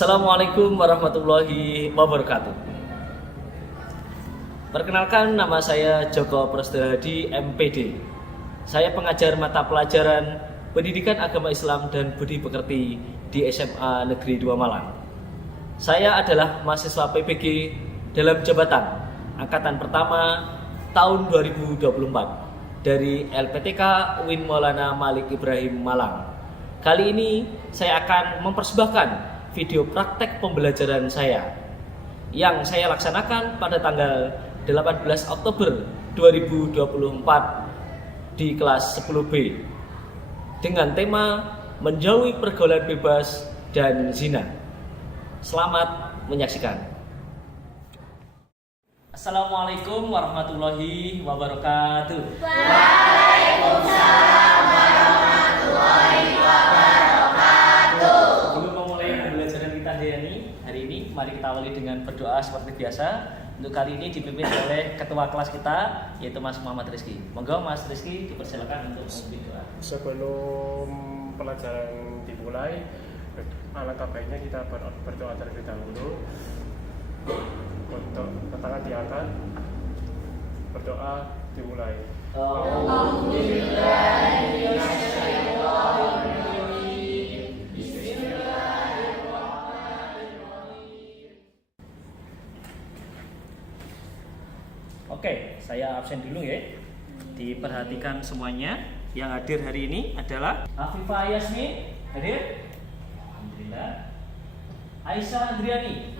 Assalamualaikum warahmatullahi wabarakatuh. Perkenalkan, nama saya Joko Prasetyo Hadi, MPD. Saya pengajar mata pelajaran Pendidikan Agama Islam dan Budi Pekerti di SMA Negeri 2 Malang. Saya adalah mahasiswa PPG dalam jabatan Angkatan Pertama tahun 2024 dari LPTK UIN Maulana Malik Ibrahim Malang. Kali ini saya akan mempersembahkan video praktek pembelajaran saya yang saya laksanakan pada tanggal 18 Oktober 2024 di kelas 10B dengan tema menjauhi pergaulan bebas dan zina. Selamat menyaksikan. Assalamualaikum warahmatullahi wabarakatuh. Waalaikumsalam warahmatullahi wabarakatuh. Sebelum memulai pembelajaran kita hari ini, mari kita awali dengan berdoa seperti biasa. Untuk kali ini dipimpin oleh ketua kelas kita, yaitu Mas Muhammad Rizky. Monggo Mas Rizky dipersilakan untuk memimpin doa. Sebelum pelajaran dimulai, alangkah baiknya kita berdoa terlebih dahulu. Untuk tangan diangkat, berdoa dimulai. Oke, saya absen dulu ya. Diperhatikan semuanya. Yang hadir hari ini adalah Afifah Yasmin, hadir. Alhamdulillah. Aisyah Andriani.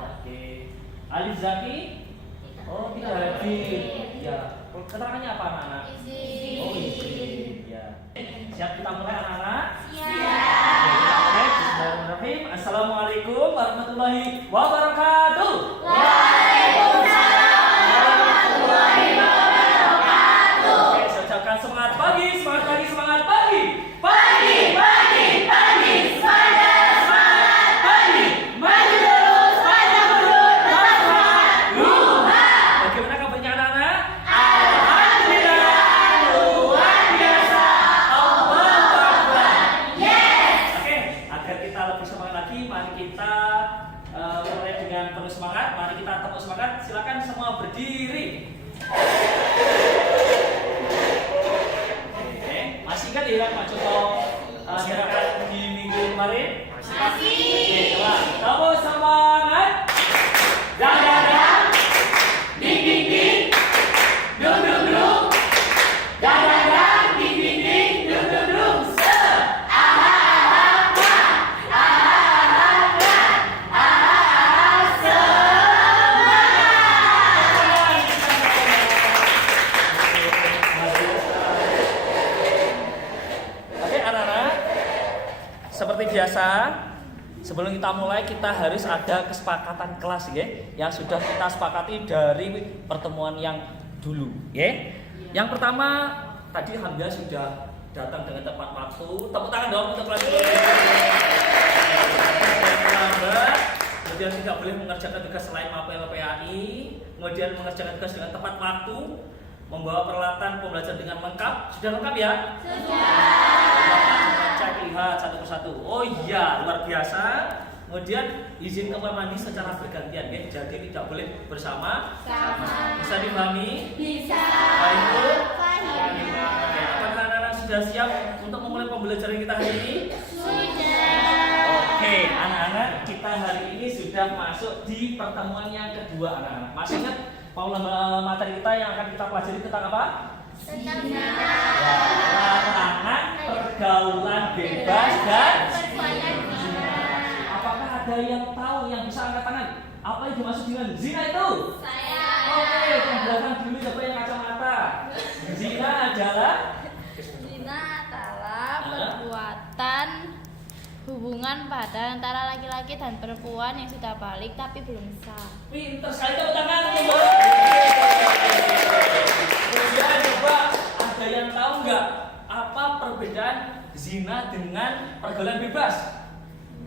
Oke. Alif Zaki. Oh, tidak hadir. Ya. Keterangannya apa anak-anak? Oh, izin. Ya. Siap kita mulai anak-anak? Siap. Oke, kita mulai. Bismillahirrahmanirrahim. Assalamualaikum warahmatullahi wabarakatuh. Semangat pagi, semangat pagi, semangat pagi. Pagi, pagi, pagi. Semangat, semangat pagi. Maju terus, maju terus, tetap semangat. Luha. Bagaimana kabarnya anak-anak? Alhamdulillah, luar biasa. Allahu Akbar. Yes. Oke, agar kita lebih semangat lagi, mari kita mulai dengan penuh semangat. Mari kita tepuk semangat. Silakan semua berdiri. Ingat ya Pak Joko gerakan di minggu kemarin? Masih. Kamu semangat. Dadadang, ding ding ding, dung dung dung. Dadadang, ding ding ding, dung dung dung. Seperti biasa, sebelum kita mulai kita harus ada kesepakatan kelas ya, yang sudah kita sepakati dari pertemuan yang dulu ya. Yang pertama tadi Hamzah sudah datang dengan tepat waktu. Tepuk tangan dong untuk kelas ini. Kemudian tidak boleh mengerjakan tugas selain mapel PAI, kemudian mengerjakan tugas dengan tepat waktu, membawa peralatan pembelajaran dengan lengkap. Sudah lengkap ya? Sudah. Cek lihat satu persatu. Oh iya, luar biasa. Kemudian izin kamar mandi secara bergantian ya. Jadi tidak boleh bersama. Bisa dipahami? Bisa. Baik. Apakah anak-anak sudah siap untuk memulai pembelajaran kita hari ini? Sudah. Oke, anak-anak, kita hari ini sudah masuk di pertemuan yang kedua anak-anak. Masih ingat materi kita yang akan kita pelajari tentang apa? Larangan pergaulan bebas dan zina. Apakah ada yang tahu, yang bisa angkat tangan? Apa yang dimaksud dengan zina itu? Saya. Oke, yang belakang dulu coba yang kacamata. Zina adalah perbuatan hubungan pada antara laki-laki dan perempuan yang sudah balik tapi belum sah. Pinter sekali, tepuk tangan. Kemudian coba ada yang tahu nggak apa perbedaan zina dengan pergaulan bebas?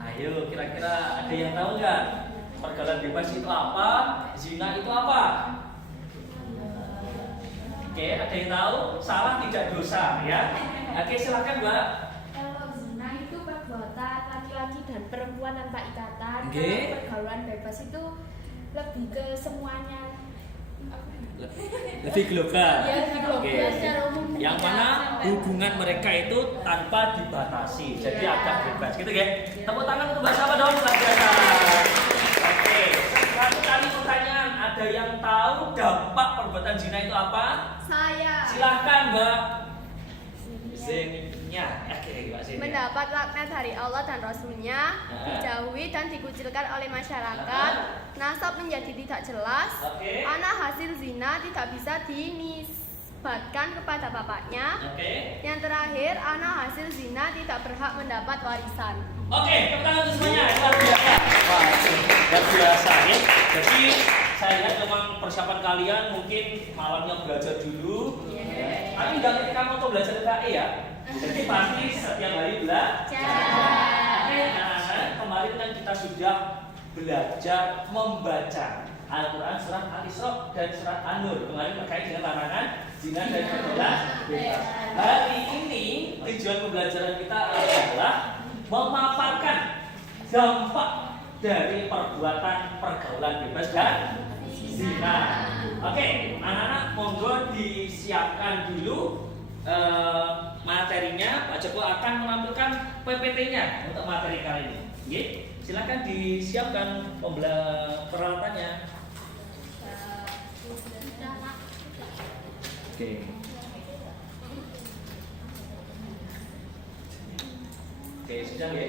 Ayo, kira-kira ada yang tahu nggak? Pergaulan bebas itu apa? Zina itu apa? Oke, ada yang tahu? Salah tidak dosa ya. Oke, silakan Mbak. Kalau zina itu perbuatan laki-laki dan perempuan tanpa ikatan Oke. pergaulan bebas itu lebih ke semuanya. Lebih global. Ya, lebih global Oke. secara umum. Yang mana hubungan mereka itu tanpa dibatasi, jadi agak bebas, gitu ya. Tepuk tangan untuk Mbak siapa dong? Luar biasa. Oke, satu kali pertanyaan, ada yang tahu dampak perbuatan zina itu apa? Saya Silahkan Mbak. Zenya, oke Mbak Zenya. mendapat laknat dari Allah dan Rasulnya, dijauhi dan dikucilkan oleh masyarakat, nasab menjadi tidak jelas, Oke. anak hasil zina tidak bisa dinisbatkan kepada bapaknya, Oke. yang terakhir anak hasil zina tidak berhak mendapat warisan. Oke, tepuk tangan untuk semuanya. Luar biasa. Wah, luar biasa ya. Jadi saya lihat memang persiapan kalian mungkin malamnya belajar dulu. Tapi nggak ketika mau belajar PAE ya. Jadi pasti setiap hari belajar. Oke, nah, kemarin kan kita sudah belajar membaca Al-Quran surat Al-Isra dan surat An-Nur. Kemarin terkait dengan larangan zina dan pergaulan bebas. Hari ini tujuan pembelajaran kita adalah memaparkan dampak dari perbuatan pergaulan bebas dan zina. Oke, anak-anak monggo disiapkan dulu materinya. Pak Joko akan menampilkan PPT-nya untuk materi kali ini. Oke, silakan disiapkan peralatannya. Oke. Oke, sudah ya.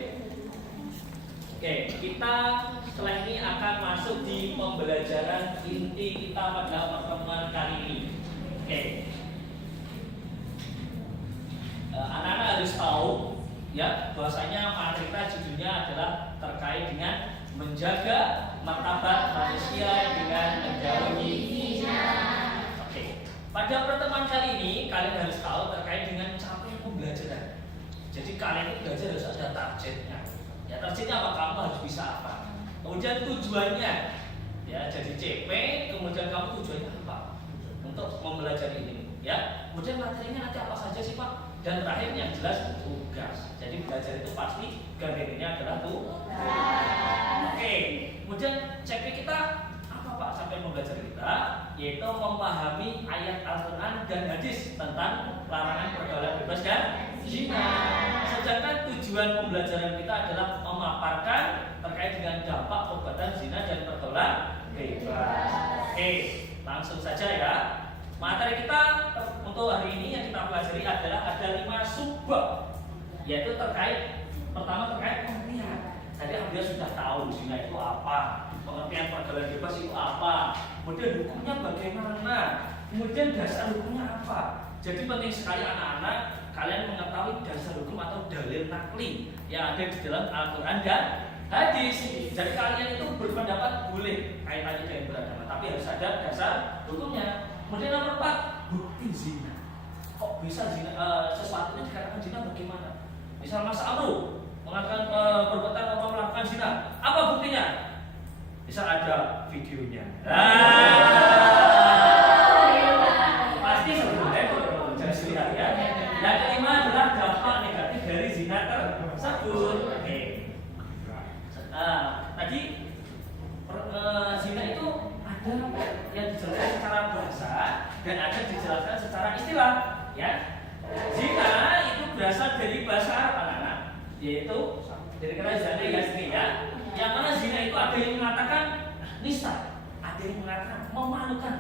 Oke, kita setelah ini akan masuk di pembelajaran inti kita pada pertemuan kali ini. Oke. Anak-anak harus tahu ya bahwasanya materi kita judulnya adalah terkait dengan menjaga martabat manusia dengan menjauhi zina. Oke. Pada pertemuan kali ini kalian harus tahu terkait dengan capaian pembelajaran. Jadi kalian itu belajar harus ada targetnya. Ya targetnya apa? Kamu harus bisa apa? Kemudian tujuannya, ya jadi CP. Kemudian kamu tujuannya apa? Untuk mempelajari ini, ya. Kemudian materinya nanti apa saja sih Pak? Dan terakhir yang jelas tugas. Jadi belajar itu pasti gampangnya adalah tugas. Oke. Kemudian CP kita apa Pak? Sampai mempelajari kita, yaitu memahami ayat Al-Quran dan hadis tentang larangan pergaulan bebas dan zina. Sedangkan tujuan pembelajaran kita adalah memaparkan terkait dengan dampak perbuatan zina dan pergaulan bebas. Oke, langsung saja ya. Materi kita untuk hari ini yang kita pelajari adalah ada 5 subbab, yaitu terkait pertama terkait pengertian. Tadi Alhamdulillah sudah tahu zina itu apa, pengertian pergaulan bebas itu apa, kemudian hukumnya bagaimana, kemudian dasar hukumnya apa. Jadi penting sekali anak-anak kalian mengetahui dasar hukum atau dalil nakli yang ada di dalam Al-Quran dan hadis. Jadi kalian itu berpendapat boleh kaitannya dengan beragama, tapi harus ada dasar hukumnya. Kemudian nomor 4, bukti zina. Kok bisa zina, sesuatu yang dikatakan zina bagaimana? Misal Mas Amru mengatakan perbuatan atau melakukan zina, apa buktinya? Bisa ada videonya. Pasti sebetulnya jelas lihat ya. Yang kelima adalah dampak negatif dari zina tersebut. Oke. Tadi zina itu ada yang dijelaskan secara bahasa dan ada dijelaskan secara istilah. Ya, zina itu berasal dari bahasa Arab anak-anak, yaitu dari kata zina yasni ya. Yang mana zina itu ada yang mengatakan nisa, ada yang mengatakan memalukan,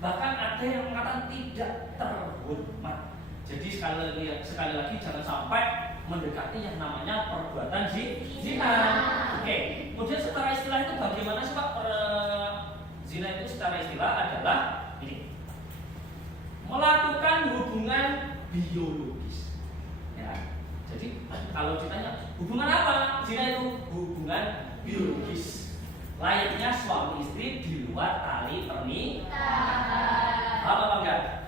bahkan ada yang mengatakan tidak terhormat. Jadi sekali lagi jangan sampai mendekati yang namanya perbuatan zina. Oke. Kemudian secara istilah itu bagaimana sih Pak? Zina itu secara istilah adalah ini, melakukan hubungan biologis. Ya. Jadi kalau ditanya hubungan apa? Zina itu hubungan biologis. Layaknya suami istri di luar tali pernikahan. Apa enggak?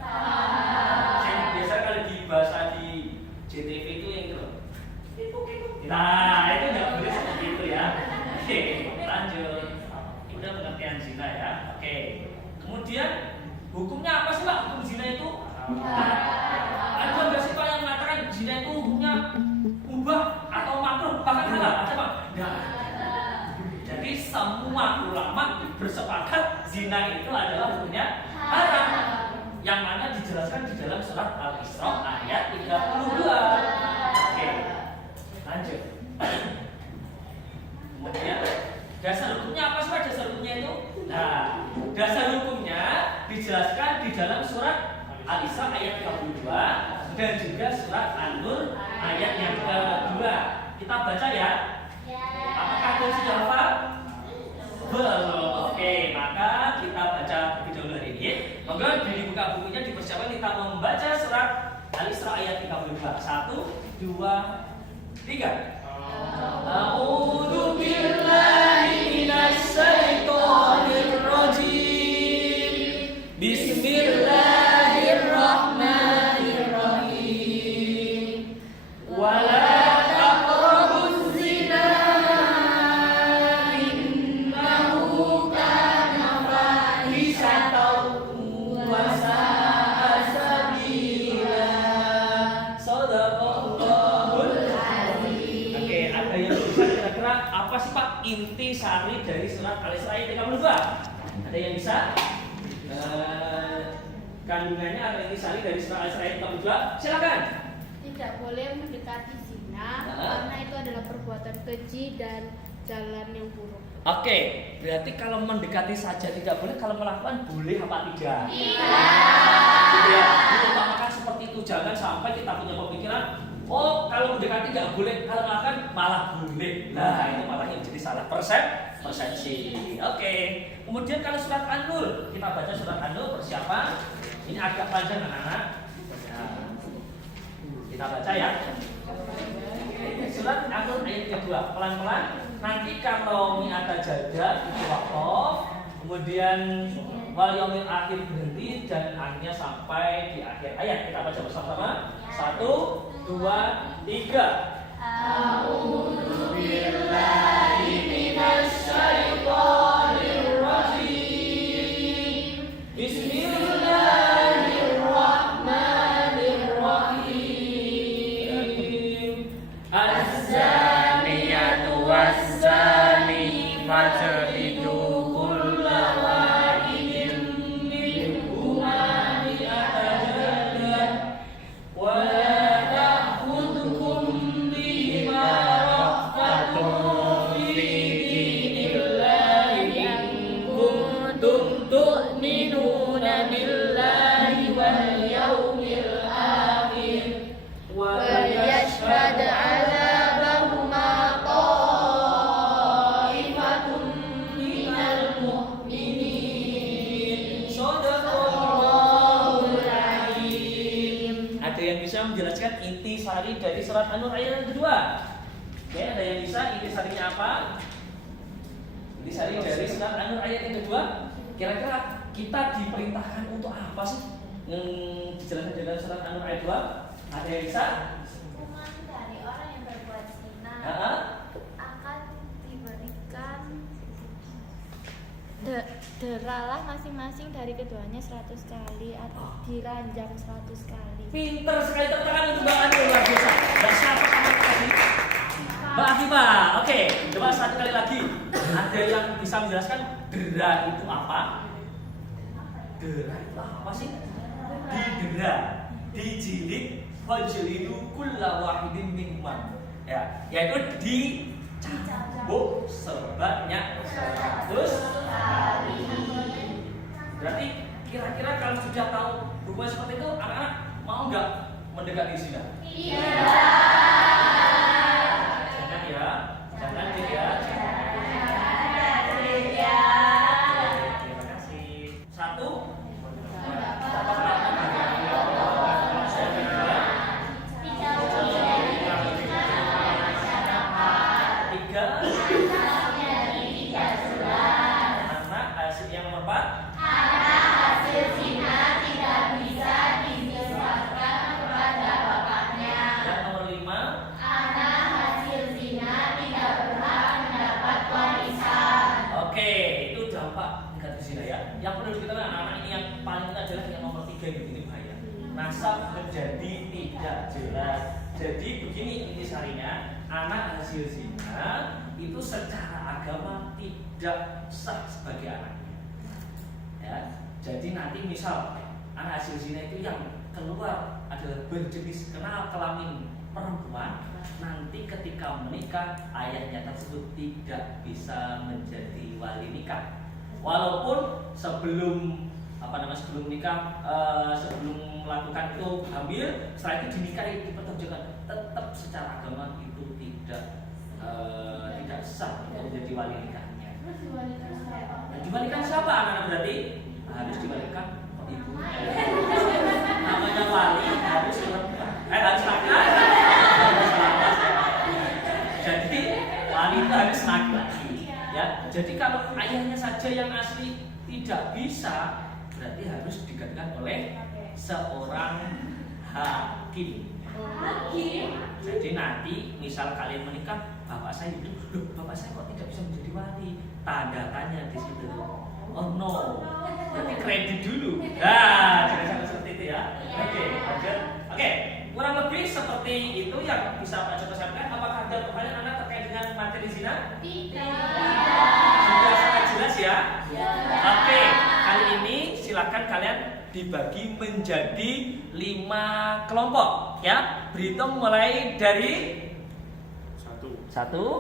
Yang biasa kalau di bahasa di JTV itu yang itu. Nah, itu enggak boleh seperti itu ya. Oke, lanjut. Udah pengertian zina ya. Oke. Kemudian hukumnya apa sih Pak? Hukum zina itu? Ada nggak sih Pak yang mengatakan zina itu hukumnya mubah atau makruh bahkan halal? Ada Pak? Nggak. Jadi bersepakat zina itu adalah hukumnya haram. Yang mana dijelaskan di dalam surat Al-Isra ayat 32. Oke, lanjut. Kemudian dasar hukumnya apa sih Pak? Dasar hukumnya itu? Nah, dasar hukumnya dijelaskan di dalam surat Al-Isra ayat 32 dan juga surat An-Nur ayat yang kedua. Kita baca ya. Apakah kalian sudah hafal? Belum. Oke, maka kita baca video hari ini. Monggo dibuka bukunya, dipersiapkan kita membaca surat Al-Isra ayat 32. 1, 2, 3. A'udzu billahi minasy syaithanir rajim. Bismillahirrahmanirrahim. Wala taqrabuz zina innahu kana fahisatan wa sa'a sabila. Shadaqallahul azim. Oke, ada yang bisa kira-kira apa sih Pak inti sari dari surat Al-Isra ayat 32? Ada yang bisa? Kandungannya atau inti sari dari surat Al-Isra ayat 32? Silakan. Tidak boleh mendekati zina karena itu adalah perbuatan keji dan jalan yang buruk. Oke, berarti kalau mendekati saja tidak boleh, kalau melakukan boleh apa tidak? Iya. Gitu ya. Diutamakan seperti itu, jangan sampai kita punya pemikiran, oh kalau mendekati nggak boleh, kalau melakukan malah boleh. Nah itu malah yang jadi salah persepsi. Oke. Kemudian kalau surat An-Nur, kita baca surat An-Nur persiapan. Ini agak panjang anak-anak. Nah, kita baca ya. Surat An-Nur ayat kedua, pelan-pelan. Nanti kalau mi'ata jada itu waqaf, kemudian wal yaumil akhir berhenti dan akhirnya sampai di akhir ayat. Kita baca bersama-sama. 1, 2, 3. A'udzu billahi minasy syaithanir rajim. Bismillahirrahmanirrahim. Az-zaniyatu waz-zani fajlidu kulla wahidin minhuma mi'ata jaldah wa la ta'khudhukum bihima ra'fatun fi dinillahi in kuntum tu'minuna billahi wal yawmil akhir wa وَلْيَشْهَدْ عَذَابَهُمَا طَائِفَةٌ مِّنَ الْمُؤْمِنِينَ. Shadaqallahul azim. Ada yang bisa menjelaskan inti sari dari surat An-Nur ayat yang kedua? Oke, ada yang bisa inti sarinya apa? Inti sari dari surat An-Nur ayat yang kedua, kira-kira kita diperintahkan untuk apa sih? Yang dijelaskan dalam surat An-Nur ayat 2? Ada yang bisa? Hukuman dari orang yang berbuat zina Akan diberikan deralah masing-masing dari keduanya 100 kali atau diranjam 100 kali. Pinter sekali, tepuk tangan untuk Mbak Anu, luar biasa. Mbak siapa kamu tadi? Mbak Afifah. Oke, coba satu kali lagi. Ada yang bisa menjelaskan dera itu apa? Dera itu apa sih? Didera, dijilid, wajlidu kulla wahidin minhum. Ya, yaitu dicambuk sebanyak 100 kali. Berarti kira-kira kalau sudah tahu hukum seperti itu, anak-anak mau nggak mendekati zina? Iya. Jangan ya, jangan ya. Terima kasih. 1. Yang perlu diketahui anak-anak ini yang paling adalah yang nomor 3 ini bahaya. Nasab menjadi tidak jelas. Jadi begini intisarinya, anak hasil zina itu secara agama tidak sah sebagai anaknya. Ya, jadi nanti misal anak hasil zina itu yang keluar adalah berjenis kenal kelamin perempuan, nanti ketika menikah ayahnya tersebut tidak bisa menjadi wali nikah. Walaupun sebelum sebelum nikah, sebelum melakukan itu hamil, setelah itu dinikahi dipertunjukkan, tetap secara agama itu tidak sah untuk menjadi wali nikahnya. Dan diwalikan siapa anak-anak berarti? Harus diwalikan ibu. Namanya wali harus harus laki-laki. Jadi wali itu harus laki-laki. Ya, jadi kalau ayahnya saja yang asli tidak bisa, berarti harus digantikan oleh seorang hakim. Jadi nanti misal kalian menikah, bapak saya itu, bapak saya kok tidak bisa menjadi wali? Tanda tanya di situ. Oh no, berarti kredit dulu. Nah, jangan seperti itu ya. Oke, lanjut. Oke, kurang lebih seperti itu yang bisa Pak Joko sampaikan. Apakah ada pertanyaan anak terkait dengan materi zina? Sudah sangat jelas ya. Oke, kali ini silakan kalian dibagi menjadi 5 kelompok ya. Berhitung mulai dari 1, 2,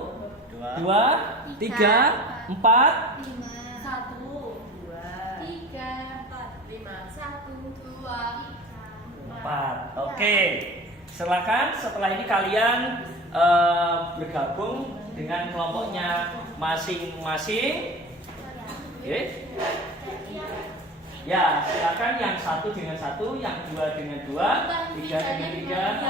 3, 4, 1, 2, 3, 4, 5, 1, 2, 4. Oke, silakan setelah ini kalian bergabung dengan kelompoknya masing-masing. Oke. Ya, silakan yang 1 dengan 1, yang 2 dengan 2, 3 dengan 3.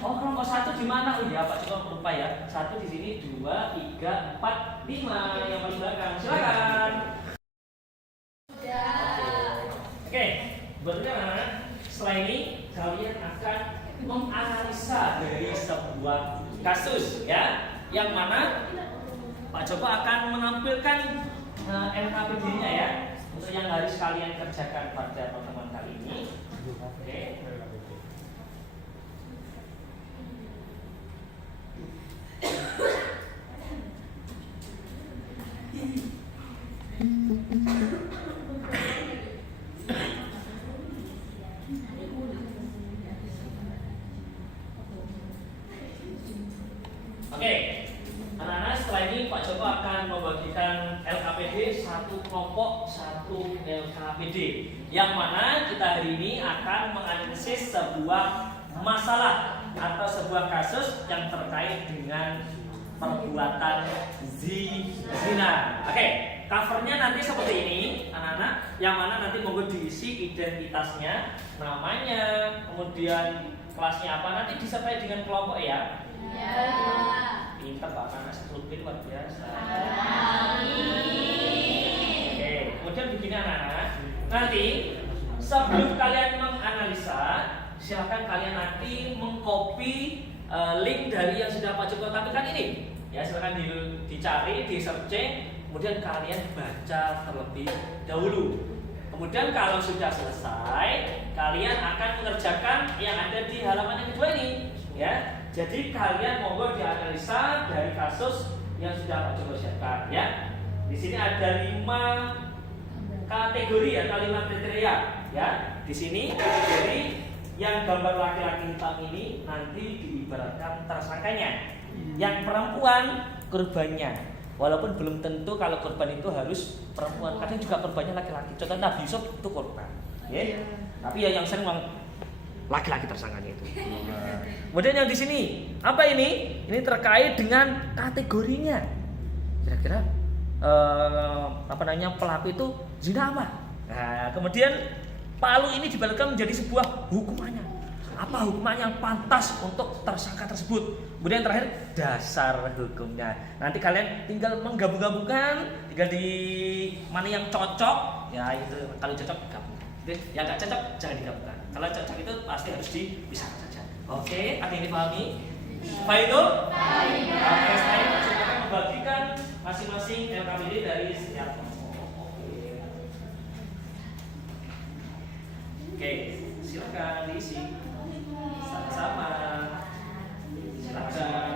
Oh, kelompok 1 di mana? Oh iya, Pak Joko lupa ya. 1 di sini, 2, 3, 4, 5 yang paling belakang. Silakan. Oke, berikutnya anak-anak, setelah ini kalian akan menganalisa dari sebuah kasus ya, yang mana Pak Joko akan menampilkan NKPD-nya ya, untuk yang harus kalian kerjakan pada pertemuan kali ini. Oke. Oke, anak-anak, setelah ini Pak Joko akan membagikan LKPD 1 kelompok 1 LKPD, yang mana kita hari ini akan menganalisis sebuah masalah atau sebuah kasus yang terkait dengan perbuatan zina. Oke, covernya nanti seperti ini anak-anak, yang mana nanti monggo diisi identitasnya, namanya, kemudian kelasnya apa, nanti disertai dengan kelompok ya. Pintar Pak Anak, sekelupin luar biasa. Oke, kemudian begini anak-anak, nanti sebelum kalian menganalisa, silakan kalian nanti mengcopy link dari yang sudah Pak Joko tampilkan ini. Ya, silakan dicari, di searching, kemudian kalian baca terlebih dahulu. Kemudian kalau sudah selesai, kalian akan mengerjakan yang ada di halaman yang kedua ini, ya. Jadi kalian monggo dianalisa dari kasus yang sudah Pak Joko siapkan, ya. Di sini ada 5 kategori atau 5 kriteria, ya. Di sini jadi yang gambar laki-laki hitam ini nanti diibaratkan tersangkanya. Yang perempuan korbannya. Walaupun belum tentu kalau korban itu harus perempuan, kadang juga korbannya laki-laki. Contoh Nabi Yusuf itu korban, ya. Tapi ya yang sering laki-laki tersangkanya itu. Kemudian yang di sini apa ini? Ini terkait dengan kategorinya. Kira-kira pelaku itu zina apa? Nah, kemudian palu ini dibalikkan menjadi sebuah hukumannya. Apa hukuman yang pantas untuk tersangka tersebut? Kemudian terakhir dasar hukumnya. Nanti kalian tinggal menggabung-gabungkan, tinggal di mana yang cocok. Ya itu kalau cocok gabung. Yang nggak cocok jangan digabungkan. Kalau cocok itu pasti harus dipisahkan saja. Oke, ada yang dipahami? Faidul? Oke, saya akan membagikan masing-masing LKPD dari setiap kelompok. Oke, silakan diisi. Sama-sama. Silakan.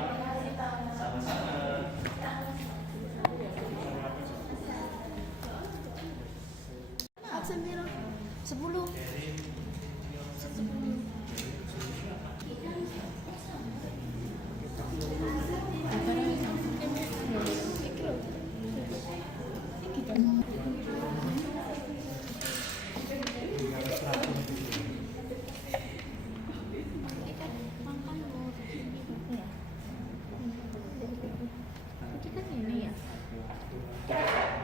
Sama-sama. sembilan 10.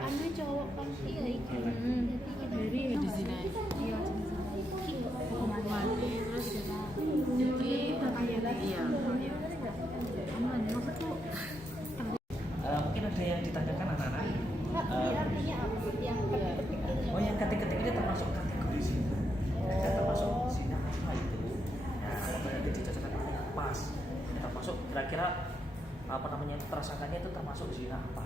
Anu cowok kan iya iki. Dari di sini. Iya, iki hukuman terus iki iya. Aman, maksudku Mungkin ada yang ditanyakan anak-anak. artinya apa? Yang Oh, yang ketik-ketik ini termasuk kategori zina. Termasuk zina apa itu? Nah, kalau nanti dicocokkan pas. Termasuk kira-kira apa namanya tersangkanya itu termasuk zina apa?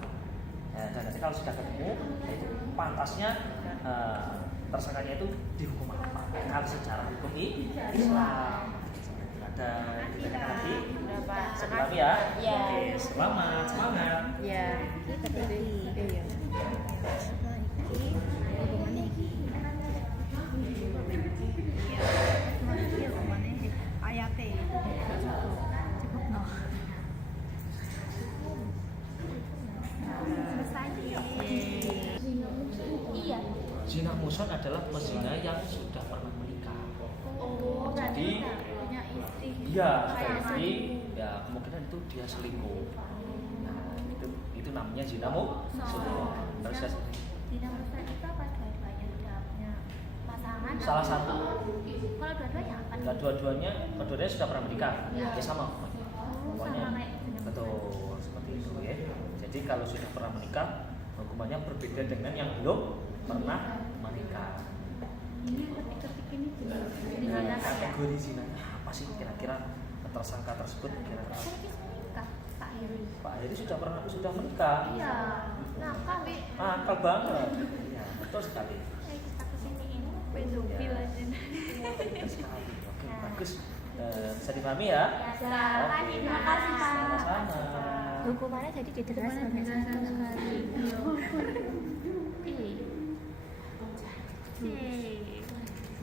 Ya, dan nanti kalau sudah ketemu, ya itu pantasnya tersangkanya itu dihukum apa? Kalau secara hukum Islam ada ditanyakan nanti. Selamat ya. Ya. Oke, selamat, semangat. Ya. Iya. Iya. Zina muhsan adalah pezina yang sudah pernah menikah. Oh, Jadi, punya istri. Iya, sudah istri, ya kemungkinan itu dia selingkuh. Nah, itu namanya zina muhsan. Terus ya, Zina muhsan itu apa? Dua-duanya sudah punya pasangan. salah satu, Kalau dua-duanya apa? nggak dua-duanya sudah pernah menikah. Iya. Ya sama. Pokoknya sama kayak zina muhsan. betul seperti itu ya. Jadi kalau sudah pernah menikah, hukumannya berbeda dengan yang belum pernah menikah. Ini yang ketik-ketik ini Nah, kategori zinanya apa sih kira-kira tersangka tersebut kira-kira? Pak Heri. Pak Heri sudah menikah. Iya. Nakal. Nakal banget. Ya, betul sekali. Kita kesini pedofil aja. Betul sekali. Oke, bagus. Bisa dipahami ya? Oke. Terima kasih Pak. Sama-sama. Hukumannya jadi ditegas sampai 1 sekali.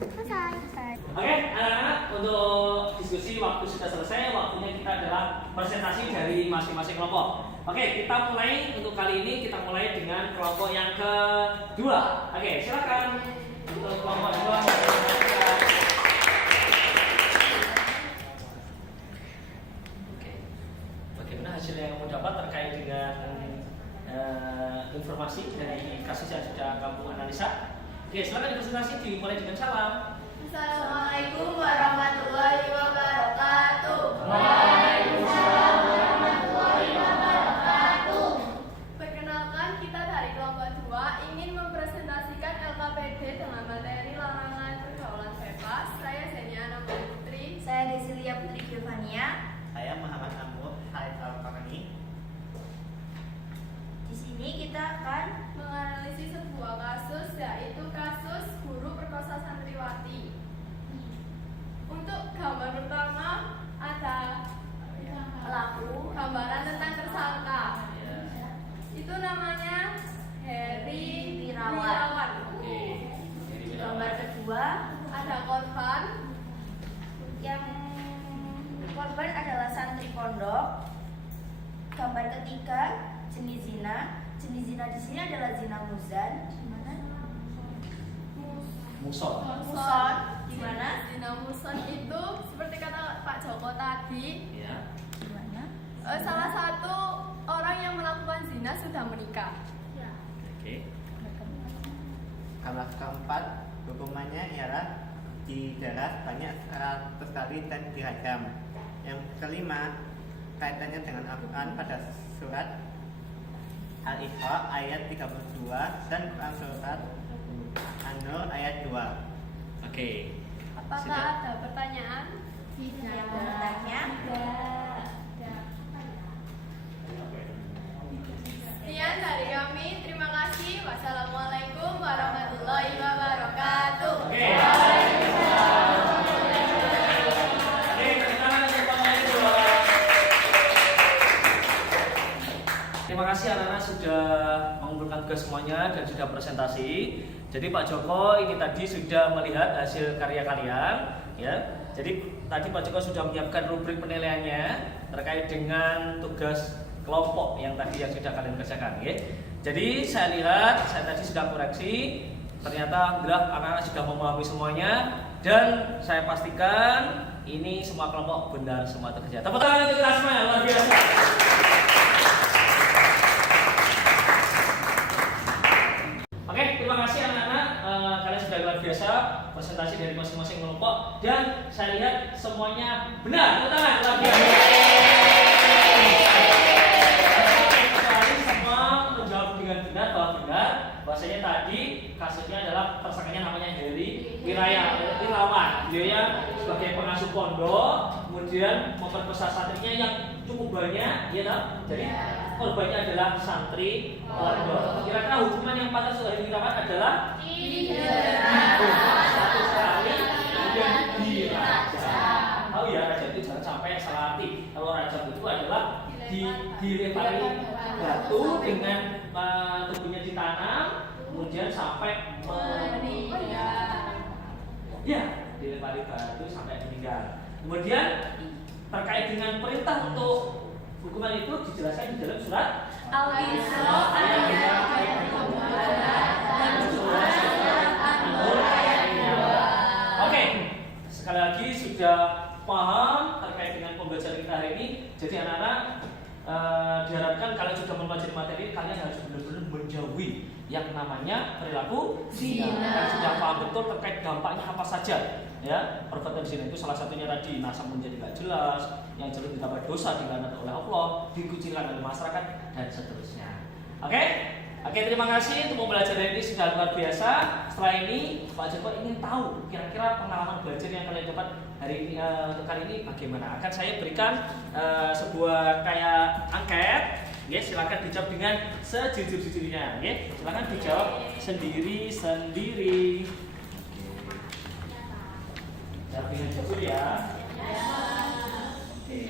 Selesai. Oke, anak-anak, untuk diskusi waktu sudah selesai. Waktunya kita adalah presentasi dari masing-masing kelompok. Oke, kita mulai untuk kali ini kita mulai dengan kelompok yang kedua. Oke, silakan untuk kelompok kedua. Oke, bagaimana hasil yang kamu dapat terkait dengan informasi dari kasus yang sudah kamu analisa? Oke, silakan presentasi dimulai dengan salam. Assalamualaikum warahmatullahi wabarakatuh. Waalaikumsalam warahmatullahi wabarakatuh. Perkenalkan, kita dari kelompok 2 ingin mempresentasikan LKPD dengan materi larangan pergaulan bebas. Saya Zeniana Putri. Saya Desilia Putri Giovania. Saya Muhammad Amur Khalid Al-Qarani. Di sini kita akan Menganalisis sebuah kasus, yaitu kasus guru perkosa santriwati. Untuk gambar pertama ada pelaku. gambaran tentang tersangka. Itu namanya Heri Wirawan. Oke. Gambar kedua, Ada korban. yang korban adalah santri pondok. Gambar ketiga, jenis zina. Jenis zina di sini adalah zina muhsan. Di mana? Muson. Muhsan. Di mana? Zina muhsan itu seperti kata Pak Joko tadi, Ya. Di mana? salah satu orang yang melakukan zina sudah menikah. Oke. Gambar keempat, hukumannya ialah dijarah banyak 100 kali dan dirajam. Yang kelima, kaitannya dengan Al-Quran pada surat Al-Isra ayat 32 dan Quran surat An-Nur ayat 2. Oke. Apakah Sudah. ada pertanyaan? Yang mau bertanya? Sekian dari kami. Terima kasih. Wassalamualaikum warahmatullahi wabarakatuh. Oke. Oke, kita lanjut dua. Terima kasih anak-anak sudah mengumpulkan tugas semuanya dan sudah presentasi. Jadi Pak Joko ini tadi sudah melihat hasil karya kalian, ya. Jadi tadi Pak Joko sudah menyiapkan rubrik penilaiannya terkait dengan tugas kelompok yang sudah kalian kerjakan, ya. Jadi saya lihat, saya tadi sudah koreksi, ternyata alhamdulillah anak-anak sudah memahami semuanya dan saya pastikan ini semua kelompok benar semua terkerja. Tepuk tangan untuk kita semua, luar biasa. Oke, terima kasih anak-anak. Kalian sudah luar biasa presentasi dari masing-masing kelompok dan saya lihat semuanya benar. Tepuk tangan, luar biasa. Bahasanya tadi kasusnya adalah tersangkanya namanya Heri Wirawan. Dia sebagai pengasuh pondok, kemudian memperkosa santrinya yang cukup banyak, ya toh? Jadi korbannya adalah santri pondok. Kira-kira hukuman yang pantas untuk Heri Wirawan adalah satu kali kemudian dirajam. Tahu ya, rajam itu jangan sampai salah arti. Kalau rajam itu adalah dilempari batu dengan tubuhnya ditanam, kemudian sampai meninggal. Ya, dilempari batu sampai meninggal. Kemudian terkait dengan perintah untuk hukuman itu dijelaskan di dalam surat Al-Isra ayat 32 dan surat An-Nur ayat 2. Oke, sekali lagi sudah paham terkait dengan pembelajaran kita hari ini. Jadi anak-anak diharapkan kalian sudah mempelajari materi, kalian harus benar-benar menjauhi yang namanya perilaku zina. Kalian sudah paham betul terkait dampaknya apa saja, ya. Perbuatan zina itu salah satunya tadi nasab menjadi tidak jelas, yang jelas ditambah dosa dilaknat oleh Allah, dikucilkan oleh masyarakat dan seterusnya. Oke, terima kasih untuk pembelajaran ini sudah luar biasa. Setelah ini Pak Joko ingin tahu kira-kira pengalaman belajar yang kalian dapat hari ini untuk kali ini bagaimana. Akan saya berikan sebuah kayak angket, ya. Silakan dijawab dengan sejujur-jujurnya, ya. Silakan dijawab sendiri-sendiri. Jawab dengan jujur ya. Oke.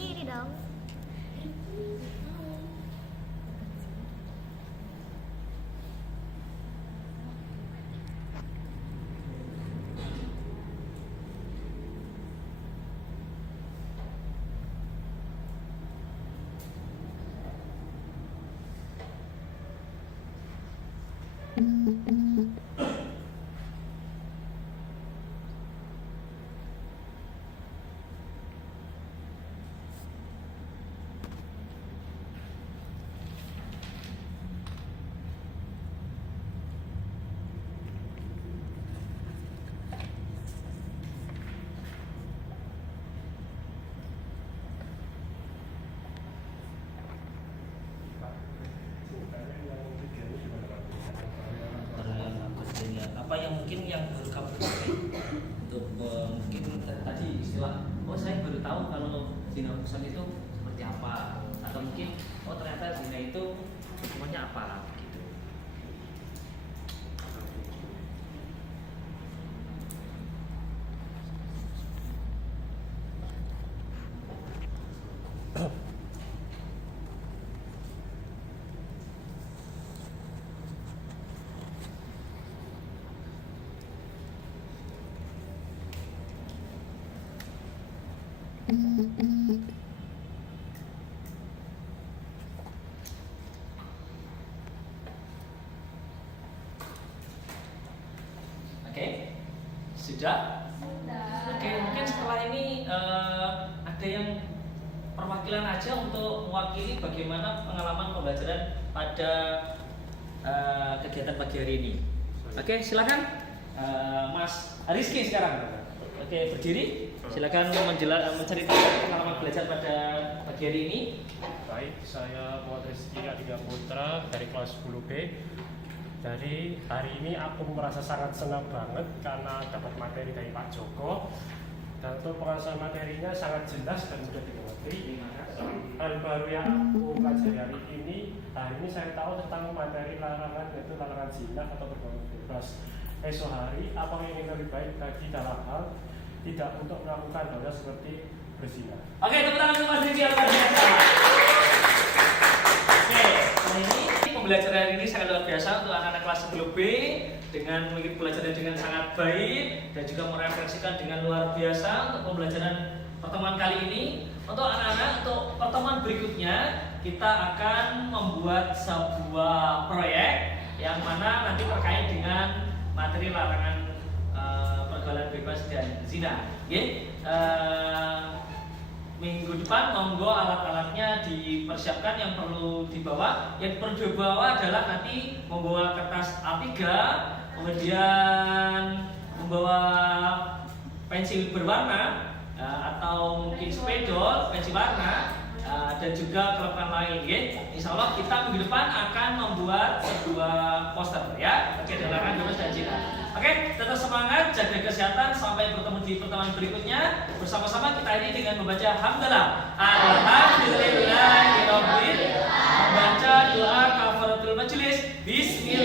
Ini dong. Apa yang mungkin yang baru kamu ketahui untuk mungkin tadi istilah saya baru tahu kalau zina muhsan itu seperti apa, atau mungkin ternyata zina itu hukumannya apa gitu. Oke, sudah? Oke, mungkin setelah ini ada yang perwakilan aja untuk mewakili bagaimana pengalaman pembelajaran pada kegiatan pagi hari ini. Oke, silakan. Mas Rizky sekarang. Oke, berdiri. Silakan menceritakan pengalaman belajar pada pagi hari ini. Baik, saya Muhammad Rizky Aditya Putra dari kelas 10B. Jadi hari ini aku merasa sangat senang banget karena dapat materi dari Pak Joko. Dan untuk penjelasan materinya sangat jelas dan mudah dimengerti. Hal baru yang aku pelajari hari ini saya tahu tentang materi larangan, yaitu larangan zina atau bergaul bebas. Esok hari apa yang ingin lebih baik bagi dalam hal tidak untuk melakukan hal seperti berzina. Oke, tepuk tangan untuk Mas Rizky yang luar biasa. Oke, kali ini pembelajaran hari ini sangat luar biasa untuk anak-anak kelas 10B dengan mengikuti pelajaran dengan sangat baik dan juga merefleksikan dengan luar biasa untuk pembelajaran pertemuan kali ini. Untuk anak-anak, untuk pertemuan berikutnya kita akan membuat sebuah proyek yang mana nanti terkait dengan materi larangan pergaulan bebas dan zina. Minggu depan monggo alat-alatnya dipersiapkan yang perlu dibawa. Yang perlu dibawa adalah nanti membawa kertas A3, kemudian membawa pensil berwarna atau mungkin spidol, pensil warna, dan juga kelengkapan lain. Insya Allah kita minggu depan akan membuat sebuah poster ya terkait dengan larangan bebas dan zina. Oke, tetap semangat, jaga kesehatan, sampai bertemu di pertemuan berikutnya. Bersama-sama kita ini dengan membaca hamdalah. Alhamdulillahirabbil alamin. Membaca doa kafaratul majelis. Bismillah.